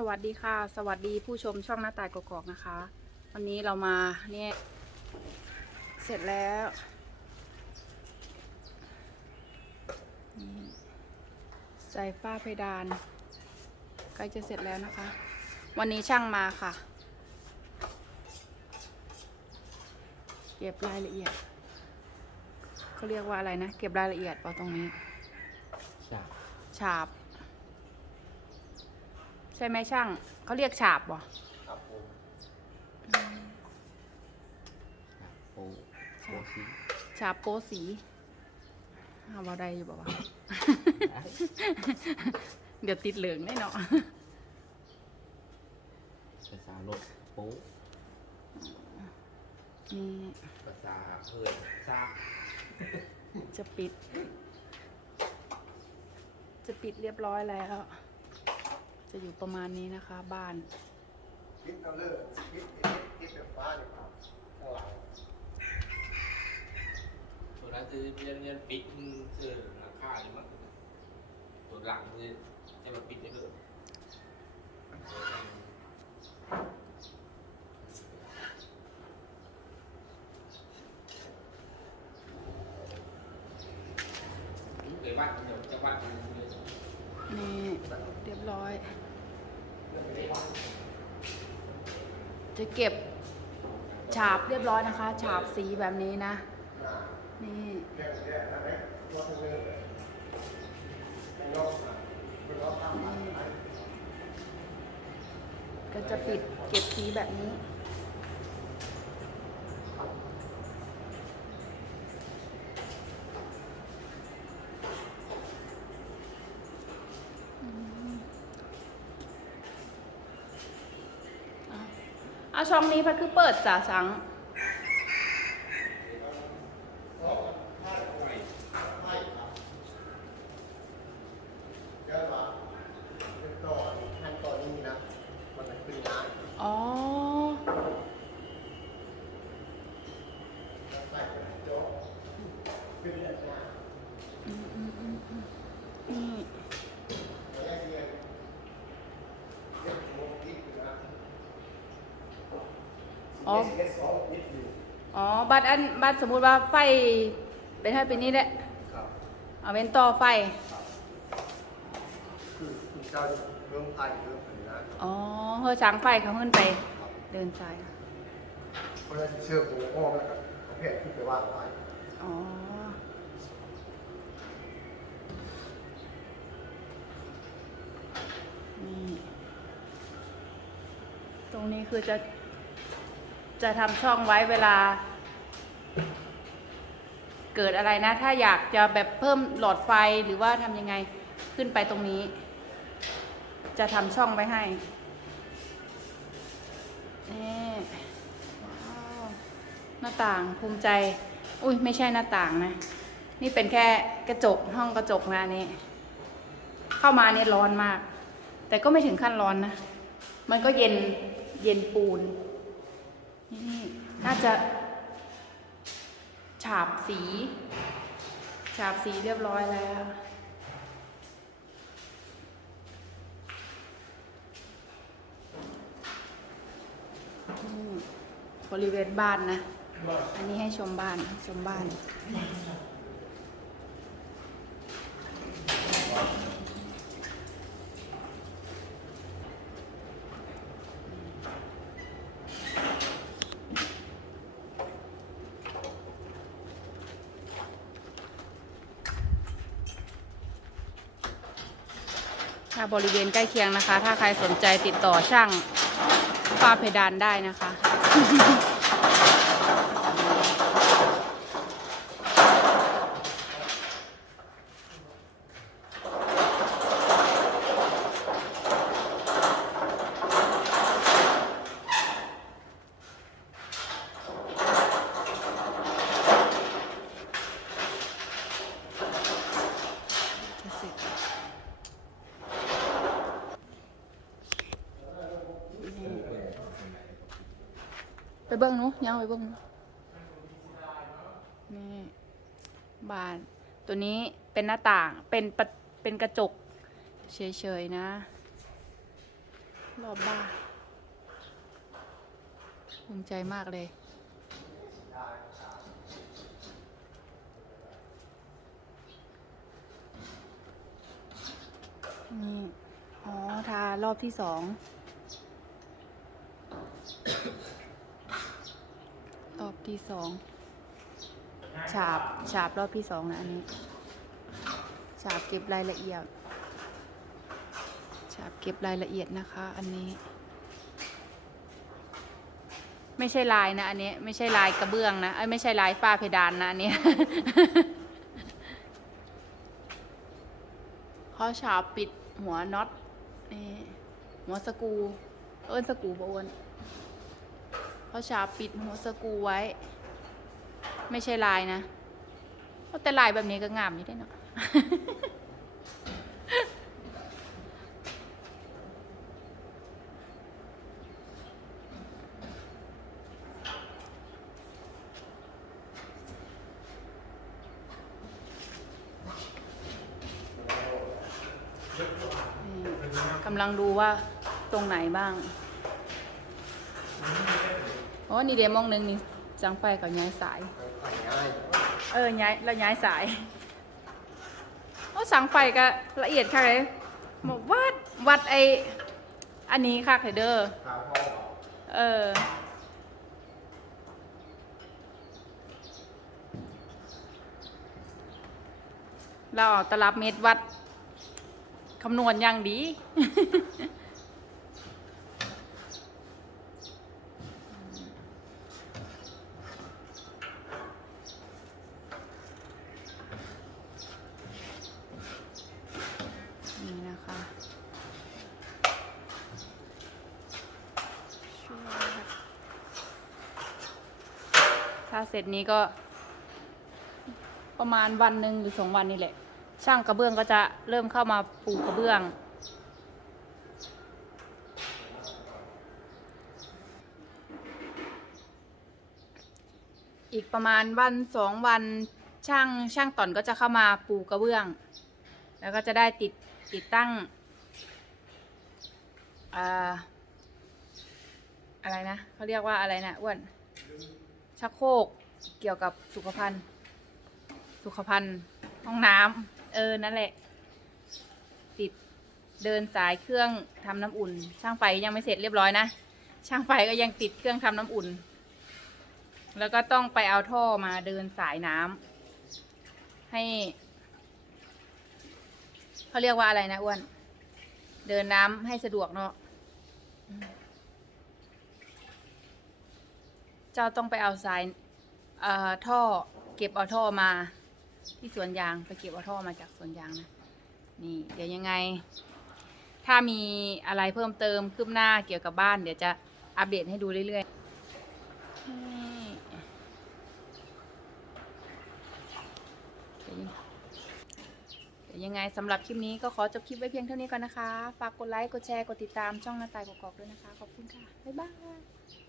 สวัสดีค่ะ สวัสดีผู้ชมช่องหน้าตายกอกๆนะคะ วันนี้เรามาเนี่ยเสร็จแล้วนี่ใส่ฝ้าเพดานใกล้จะเสร็จแล้วนะคะ วันนี้ช่างมาค่ะ เก็บรายละเอียดเขาเรียกว่าอะไรนะ เก็บรายละเอียดเปล่าตรงนี้ ฉาบ ฉาบ ใช่ไหมช่างเขาเรียกฉาบบ่ครับผมโอ้โหสีฉาบโปสีเอาบาได้อยู่บ่วะเดี๋ยวติดเหลืองแน่เนาะภาษารถโป๊นี่ภาษาเพื่อนซาจะปิด จะปิดเรียบร้อยแล้ว จะอยู่ประมาณนี้นะคะบ้านคิดเอาเลิกคิดคิดแบบฟ้าดีกว่าข้างหลังตัวนั้นคือเรียนเรียนปิดคือราคานี่มั้งตัวหลังคือจะมาปิดได้เลยเคยวัดเดี๋ยวจะวัดดูเลย นี่เรียบร้อย จะเก็บฉาบเรียบร้อยนะคะ ฉาบสีแบบนี้นะ นี่ก็จะปิดเก็บสีแบบนี้ เอาช่องนี้พัดคือเปิดจ่าสัง เดี๋ยวว่าเป็นตอนขั้นตอนนี้นะ มันจะขึ้นน้ำ อ๋อ แล้วใส่กระจกขึ้นเรื่อยๆ อืมอืมอืมอืมนี่ ระยะเรียนเรียกโมงคิดอยู่นะ อ๋อ เอสสองนิดอยู่อ๋อ บัตรอันบัตรสมมุติว่าไฟเป็นให้เป็นนี้แหละ ครับเอาเป็นต่อไฟคือคุณเจ้าเรื่องไทยเรื่องอะไรนะอ๋อเฮอช้างไฟเขาขึ้นไป ครับเดินสาย เพราะฉะนั้นเชื่อผมอ้อมแล้วก็ประเภทขึ้นไปว่างไว้อ๋อ นี่ ตรงนี้คือจะ จะทำช่องไว้เวลา เกิดอะไรนะ ถ้าอยากจะแบบเพิ่มหลอดไฟหรือว่าทำยังไงขึ้นไปตรงนี้ จะทำช่องไว้ให้นี่หน้าต่างภูมิใจ อุ้ยไม่ใช่หน้าต่างนะ นี่เป็นแค่กระจกห้องกระจกนะนี้เข้ามาเนี่ยร้อนมาก แต่ก็ไม่ถึงขั้นร้อนนะ มันก็เย็นเย็นปูน นี่น่าจะ ฉาบสี ฉาบสีเรียบร้อยแล้วอืมบริเวณบ้านนะ อันนี้ให้ชมบ้านชมบ้าน ถ้าบริเวณใกล้เคียงนะคะ ถ้าใครสนใจติดต่อช่างฝ้าเพดานได้นะคะจะ เบิ้งหนูยังไปเบิ้งนูนี่บาน ตัวนี้เป็นหน้าต่างเป็นปเป็นกระจกเฉยๆนะ รอบบ้านภูมิใจมากเลย นี่ อ๋อ ทารอบที่สอง รอบ ที่สองฉาบฉาบรอบที่สองนะอันนี้ ฉาบเก็บรายละเอียด ฉาบเก็บรายละเอียดนะคะ อันนี้ ไม่ใช่ลายนะ อันนี้ไม่ใช่ลายกระเบื้องนะเอ้ยไม่ใช่ลายฝ้าเพดานนะอันนี้เขาฉาบปิดหัวน็อตนี่หัวสกู เอิ้นสกูบอ้วน เขาฉาปิดหัวสกูไว้ ไม่ใช่ลายนะแต่ลายแบบนี้ก็งามอยู่ได้เนาะกำลังดูว่าตรงไหนบ้าง อ๋อนี่เดี๋ยวมองหนึ่งนี่จังไฟกับย้ายสายใส่ง่ายเออย้ายแล้วย้ายสายโอ้สังไฟก็ละเอียดค่ะเลยบอกวัดวัดไออันนี้ค่ะไคเดอร์ขาพ่อเออเราเอาตลับเมตรวัดคำนวณอย่างดี นี่นะคะช่วยนะคะ ถ้าเสร็จนี้ก็ ประมาณวันหนึ่งหรือสองวันนี่แหละ ช่างกระเบื้องก็จะเริ่มเข้ามาปูกระเบื้อง อีกประมาณวันสองวันช่างช่างต่อนก็จะเข้ามาปูกระเบื้อง แล้วก็จะได้ติดติดตั้งอ่าอะไรนะเขาเรียกว่าอะไรนะอ้วน ชักโครกเกี่ยวกับสุขภัณฑ์ สุขภัณฑ์ห้องน้ำเออ นั่นแหละ ติดเดินสายเครื่องทำน้ำอุ่น ช่างไฟยังไม่เสร็จเรียบร้อยนะ ช่างไฟก็ยังติดเครื่องทำน้ำอุ่น แล้วก็ต้องไปเอาท่อมาเดินสายน้ำให้เขาเรียกว่าอะไรนะอ้วน เดินน้ำให้สะดวกเนาะอืมเจ้าต้องไปเอาสายอ่อท่อเก็บเอาท่อมา ที่สวนยางไปเก็บเอาท่อมาจากสวนยางนะนี่ เดี๋ยวยังไง ถ้ามีอะไรเพิ่มเติมคืบหน้าเกี่ยวกับบ้าน เดี๋ยวจะอัปเดตให้ดูเรื่อยๆเดี๋ยวยังเดี๋ยวยังไงสำหรับคลิปนี้ก็ขอจบคลิปไว้เพียงเท่านี้ก่อนนะคะ ฝากกดไลค์ กดแชร์ กดติดตามช่องหน้าตายกอกๆด้วยนะคะ ขอบคุณค่ะ บ๊ายบาย